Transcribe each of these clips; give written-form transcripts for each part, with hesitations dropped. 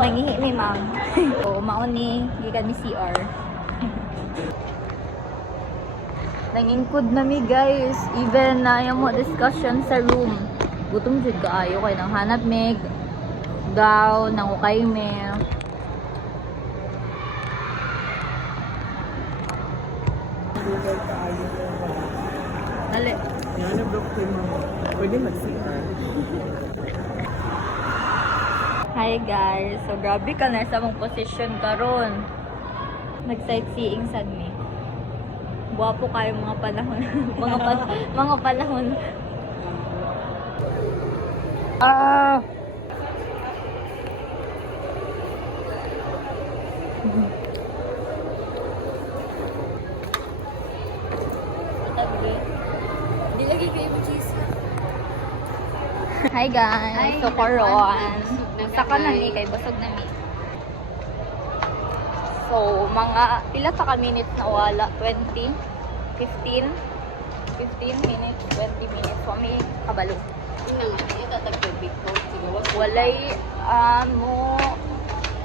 Mangihi ni ma'am. So, maon ni gikan ni CR. Nangingkod na mi guys. Even na yung mo discussion sa room. Gutom jud kaayo kay nang hanap meg gaw nang ukay me. Dali. Yan ang doctor mo. Pwede mag-CR. Hi guys. So grabe ka na sa mong position karon. Nag-sightseeing sad mi. Guwapo kayo mga panahon. mga panahon. Hindi lagi kayo cheese. Hi guys. So karon. Saka na mi kay busog na mi. So mga pila ta ka minutes na wala? 20? 15? 15 minutes, 20 minutes. So may kabalo. Nang ito tatag-big po. Walay mo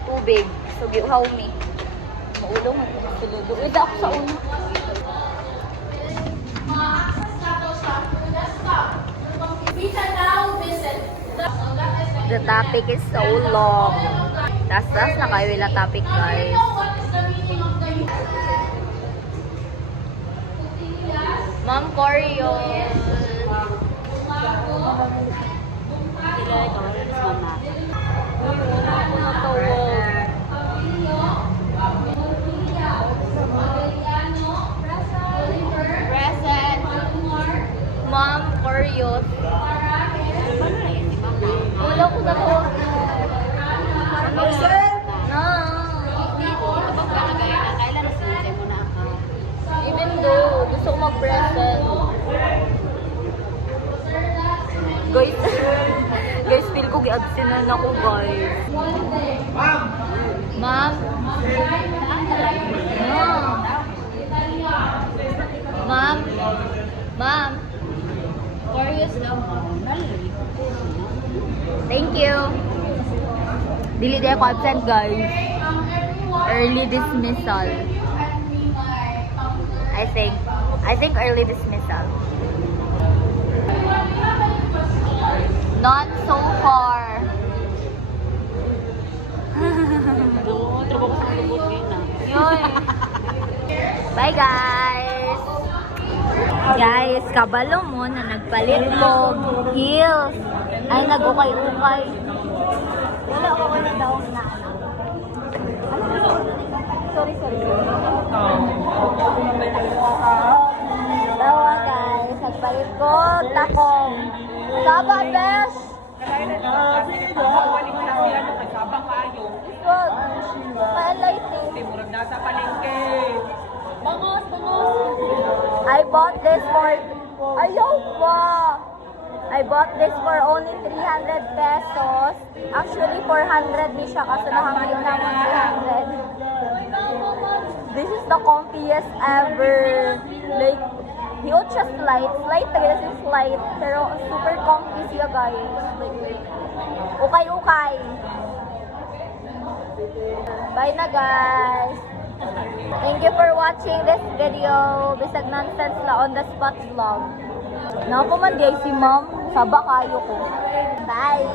tubig. So giuhaw mi. Maulong at suludo. Ida ako sa una. The topic is so long. Tas na kayo ila topic guys. Ma'am Coryo. Sila ikaw rin sa mama. Present. Ma'am Coryo. Ulo ko na to. Even though gusto ko mag-present. Guys, guys, feel ko gi-absent na ako, guys. Ma'am! Ma'am! Ma'am! Ma'am! Curious lang. Thank you. Dili di ako absent, guys. Early dismissal. I think early dismissal. Not so far. Trabaho ko sa lubot ngayon na. Yun. Bye, guys. Guys, kabalo mo na nagpalit ko heels. Ay, nag-ukay-ukay. Wala ako wala daw na. Sorry. Dawa, guys. Nagpalit ko takong. Saba, besh! Iswag. Pa-LIT. Nasa palengke. Bangos! I bought this for... Ayaw pa! I bought this for only 300 pesos. Actually, 400 ni siya kasi nahangayon na mo 300. This is the comfiest ever. Like, the Ultra Slide. Slide talaga si Slide. Pero super comfy siya, guys. Like, ukay-ukay. Bye na, guys. Thank you for watching this video. Bisag nonsense la on the spot vlog. Napo man guys si ma'am. Saba kayo ko. Bye!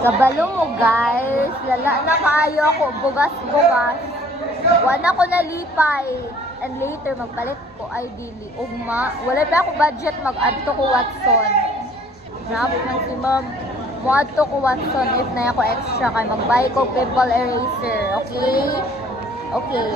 Kabalo mo guys. Lala na kaayo ako. Bugas-bugas. Wala ko nalipay. And later magpalit ko ay dili. Ugma. Wala pa ako budget mag-add to ko Watson. Napo man si ma'am. Mo-add to ko Watson if na ako extra kay mag-buy ko pimple eraser. Okay? Okay.